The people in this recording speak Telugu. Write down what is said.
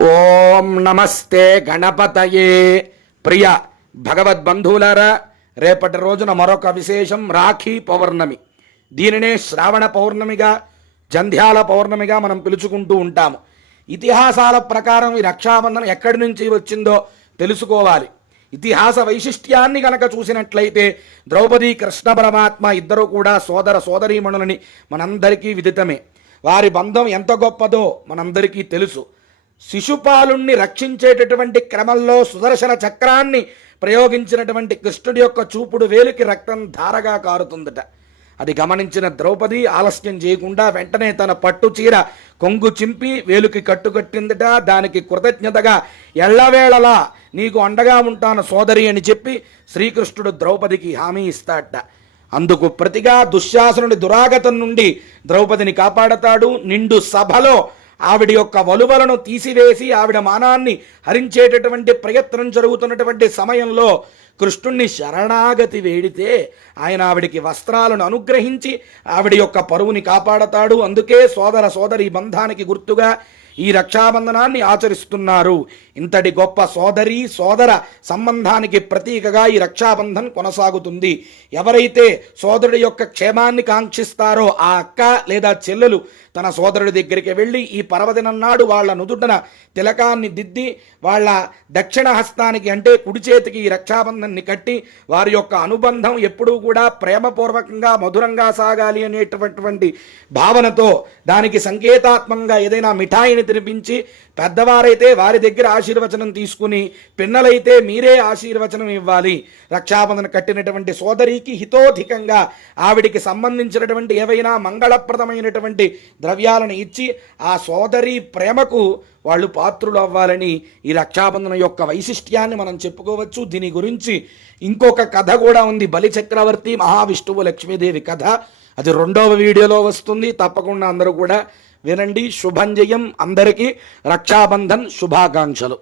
ఓం నమస్తే గణపతయే. ప్రియ భగవద్బంధువులారా, రేపటి రోజున మరొక విశేషం రాఖీ పౌర్ణమి. దీనినే శ్రావణ పౌర్ణమిగా, జంధ్యాల పౌర్ణమిగా మనం పిలుచుకుంటూ ఉంటాము. ఇతిహాసాల ప్రకారం ఈ రక్షాబంధనం ఎక్కడి నుంచి వచ్చిందో తెలుసుకోవాలి. ఇతిహాస వైశిష్ట్యాన్ని గనక చూసినట్లయితే ద్రౌపది కృష్ణ పరమాత్మ ఇద్దరు కూడా సోదర సోదరీమణులని మనందరికీ విదితమే. వారి బంధం ఎంత గొప్పదో మనందరికీ తెలుసు. శిశుపాలుణ్ణి రక్షించేటటువంటి క్రమంలో సుదర్శన చక్రాన్ని ప్రయోగించినటువంటి కృష్ణుడి యొక్క చూపుడు వేలికి రక్తం ధారగా కారుతుందట. అది గమనించిన ద్రౌపది ఆలస్యం చేయకుండా వెంటనే తన పట్టు చీర కొంగు చింపి వేలుకి కట్టుకట్టిందట. దానికి కృతజ్ఞతగా ఎల్లవేళలా నీకు అండగా ఉంటాను సోదరి అని చెప్పి శ్రీకృష్ణుడు ద్రౌపదికి హామీ ఇస్తాడట. అందుకు ప్రతిగా దుశ్శాసనుడి దురాగతం నుండి ద్రౌపదిని కాపాడతాడు. నిండు సభలో ఆవిడ యొక్క వలువలను తీసివేసి ఆవిడ మానాన్ని హరించేటటువంటి ప్రయత్నం జరుగుతున్నటువంటి సమయంలో కృష్ణుణ్ణి శరణాగతి వేడితే ఆయన ఆవిడికి వస్త్రాలను అనుగ్రహించి ఆవిడ యొక్క పరువుని కాపాడతాడు. అందుకే సోదర సోదరి బంధానికి గుర్తుగా ఈ రక్షాబంధనాన్ని ఆచరిస్తున్నారు. ఇంతటి గొప్ప సోదరి సోదర సంబంధానికి ప్రతీకగా ఈ రక్షాబంధన్ కొనసాగుతుంది. ఎవరైతే సోదరుడి యొక్క క్షేమాన్ని కాంక్షిస్తారో ఆ అక్క లేదా చెల్లెలు తన సోదరుడి దగ్గరికి వెళ్ళి ఈ పర్వదినం నాడు వాళ్ళ నుదుటన తిలకాన్ని దిద్ది వాళ్ళ దక్షిణ హస్తానికి అంటే కుడి చేతికి ఈ రక్షాబంధన్ని కట్టి వారి యొక్క అనుబంధం ఎప్పుడూ కూడా ప్రేమపూర్వకంగా మధురంగా సాగాలి అనేటటువంటి భావనతో దానికి సంకేతాత్మకంగా ఏదైనా మిఠాయిని తినిపించి, పెద్దవారైతే వారి దగ్గర ఆశీర్వచనం తీసుకుని, పిన్నలైతే మీరే ఆశీర్వచనం ఇవ్వాలి. రక్షాబంధన కట్టినటువంటి సోదరికి హితోధికంగా ఆవిడికి సంబంధించినటువంటి ఏవైనా మంగళప్రదమైనటువంటి ద్రవ్యాలను ఇచ్చి ఆ సోదరి ప్రేమకు వాళ్ళు పాత్రులు అవ్వాలని ఈ రక్షాబంధన యొక్క వైశిష్ట్యాన్ని మనం చెప్పుకోవచ్చు. దీని గురించి ఇంకొక కథ కూడా ఉంది. బలి చక్రవర్తి మహావిష్ణువు లక్ష్మీదేవి కథ. అది 2వ వీడియోలో వస్తుంది. తప్పకుండా అందరూ కూడా వినండి. శుభంజయం. అందరికీ రక్షాబంధన్ శుభాకాంక్షలు.